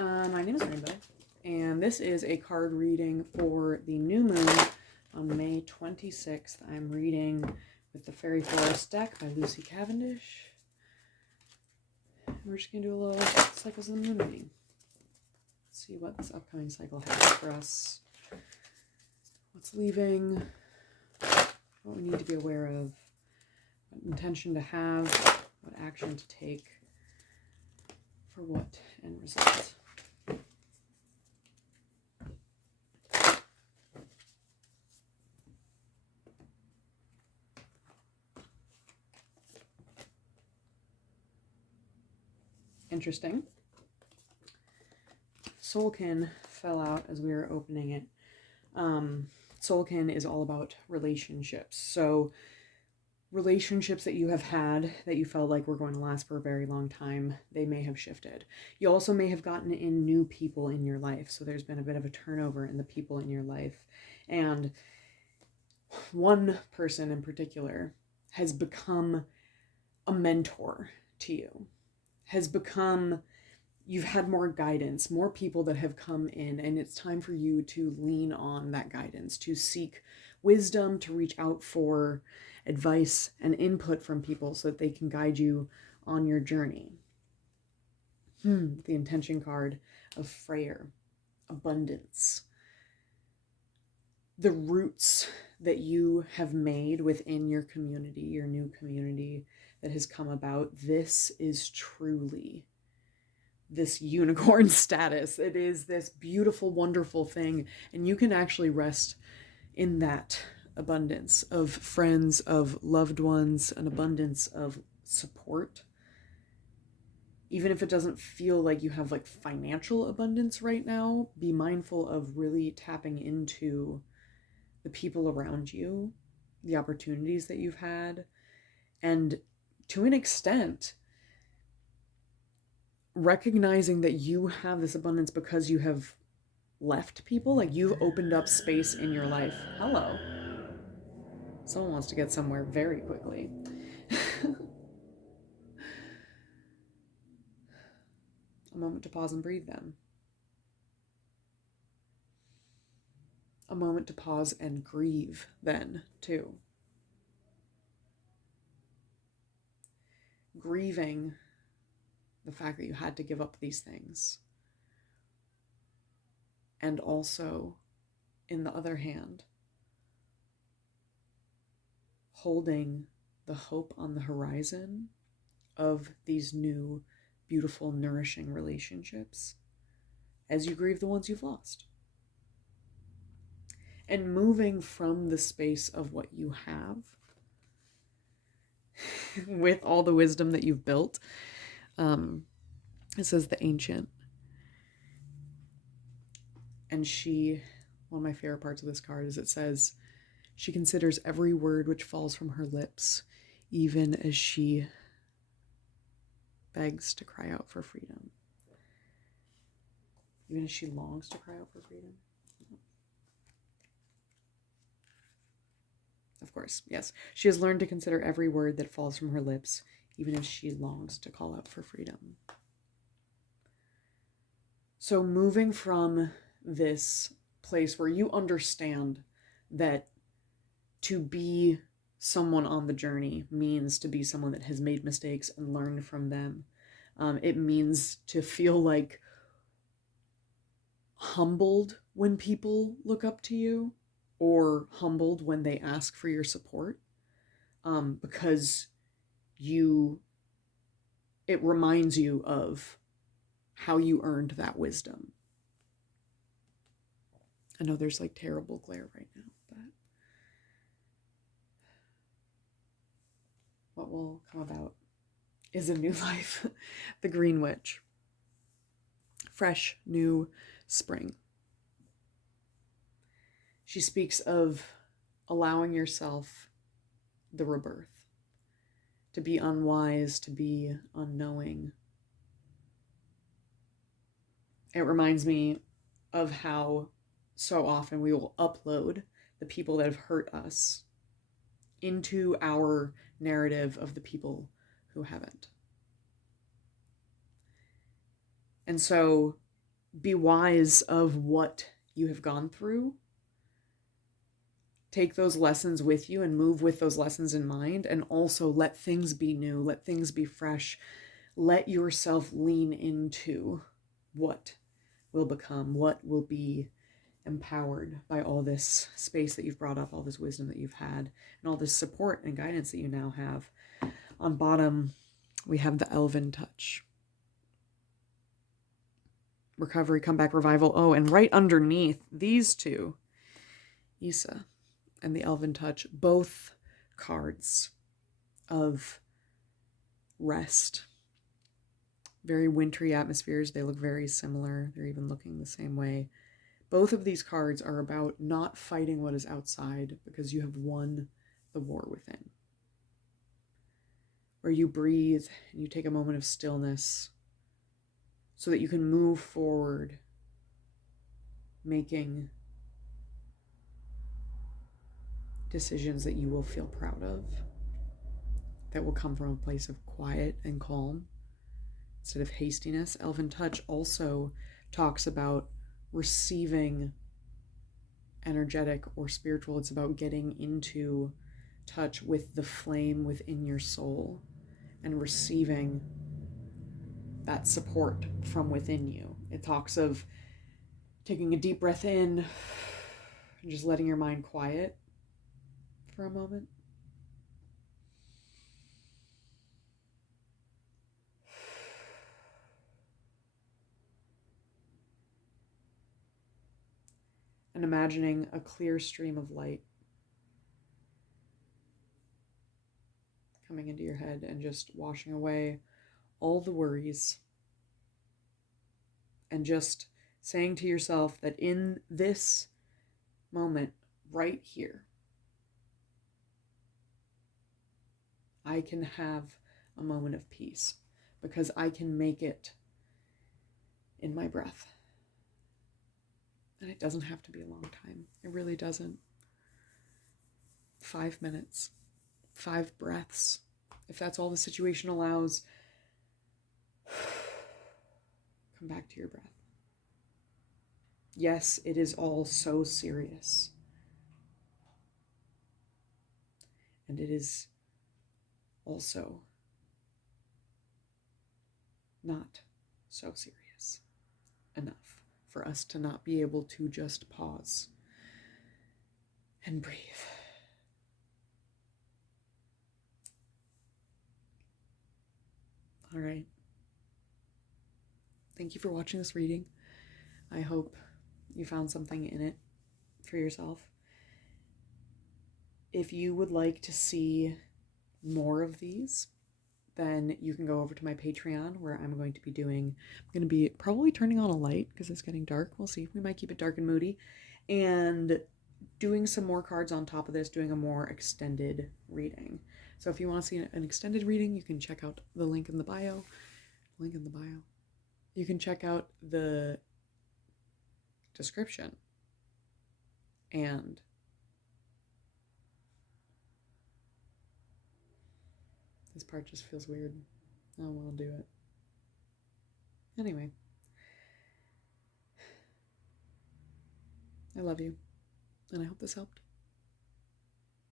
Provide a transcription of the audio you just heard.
My name is Rainbow, and this is a card reading for the new moon on May 26th. I'm reading with the Fairy Forest deck by Lucy Cavendish. We're just going to do a little Cycles of the Moon reading. See what this upcoming cycle has for us. What's leaving, what we need to be aware of, what intention to have, what action to take, for what end result. Interesting. Soulkin fell out as we were opening it. Soulkin is all about relationships. So relationships that you have had that you felt like were going to last for a very long time, they may have shifted. You also may have gotten in new people in your life. So there's been a bit of a turnover in the people in your life. And one person in particular has become a mentor to you. You've had more guidance, more people that have come in, and it's time for you to lean on that guidance, to seek wisdom, to reach out for advice and input from people so that they can guide you on your journey. The intention card of Freyr, abundance. The roots that you have made within your community, your new community that has come about, this is truly this unicorn status. It is this beautiful, wonderful thing, and you can actually rest in that abundance of friends, of loved ones, an abundance of support. Even if it doesn't feel like you have like financial abundance right now, be mindful of really tapping into the people around you, the opportunities that you've had, and to an extent, recognizing that you have this abundance because you have left people, like you've opened up space in your life. Hello. Someone wants to get somewhere very quickly. A moment to pause and breathe then. A moment to pause and grieve then, too. Grieving the fact that you had to give up these things. And also, in the other hand, holding the hope on the horizon of these new, beautiful, nourishing relationships as you grieve the ones you've lost. And moving from the space of what you have with all the wisdom that you've built. It says the ancient. And one of my favorite parts of this card is it says, she considers every word which falls from her lips, even as she begs to cry out for freedom. Even as she longs to cry out for freedom. Of course, yes. She has learned to consider every word that falls from her lips, even as she longs to call out for freedom. So moving from this place where you understand that to be someone on the journey means to be someone that has made mistakes and learned from them. It means to feel like humbled when people look up to you, or humbled when they ask for your support, because it reminds you of how you earned that wisdom. I know there's like terrible glare right now, but what will come about is a new life. The Green Witch. Fresh, new spring. She speaks of allowing yourself the rebirth, to be unwise, to be unknowing. It reminds me of how so often we will upload the people that have hurt us into our narrative of the people who haven't. And so be wise of what you have gone through. Take those lessons with you and move with those lessons in mind, and also let things be new, let things be fresh. Let yourself lean into what will become, what will be empowered by all this space that you've brought up, all this wisdom that you've had, and all this support and guidance that you now have. On bottom, we have the Elven Touch. Recovery, comeback, revival. Oh, and right underneath these two, Issa and the Elven Touch, both cards of rest. Very wintry atmospheres. They look very similar. They're even looking the same way. Both of these cards are about not fighting what is outside because you have won the war within. Where you breathe and you take a moment of stillness so that you can move forward, making decisions that you will feel proud of, that will come from a place of quiet and calm instead of hastiness. Elven Touch also talks about receiving energetic or spiritual. It's about getting into touch with the flame within your soul and receiving that support from within you. It talks of taking a deep breath in and just letting your mind quiet for a moment. And imagining a clear stream of light coming into your head and just washing away all the worries, and just saying to yourself that in this moment, right here, I can have a moment of peace because I can make it in my breath. And it doesn't have to be a long time. It really doesn't. 5 minutes, 5 breaths. If that's all the situation allows, come back to your breath. Yes, it is all so serious. And it is also not so serious enough for us to not be able to just pause and breathe. All right. Thank you for watching this reading. I hope you found something in it for yourself. If you would like to see more of these, then you can go over to my Patreon, where I'm going to be probably turning on a light because it's getting dark. We'll see. We might keep it dark and moody. And doing some more cards on top of this, doing a more extended reading. So if you want to see an extended reading, you can check out the link in the bio. You can check out the description. And this part just feels weird. Oh, well, I'll do it. Anyway. I love you, and I hope this helped.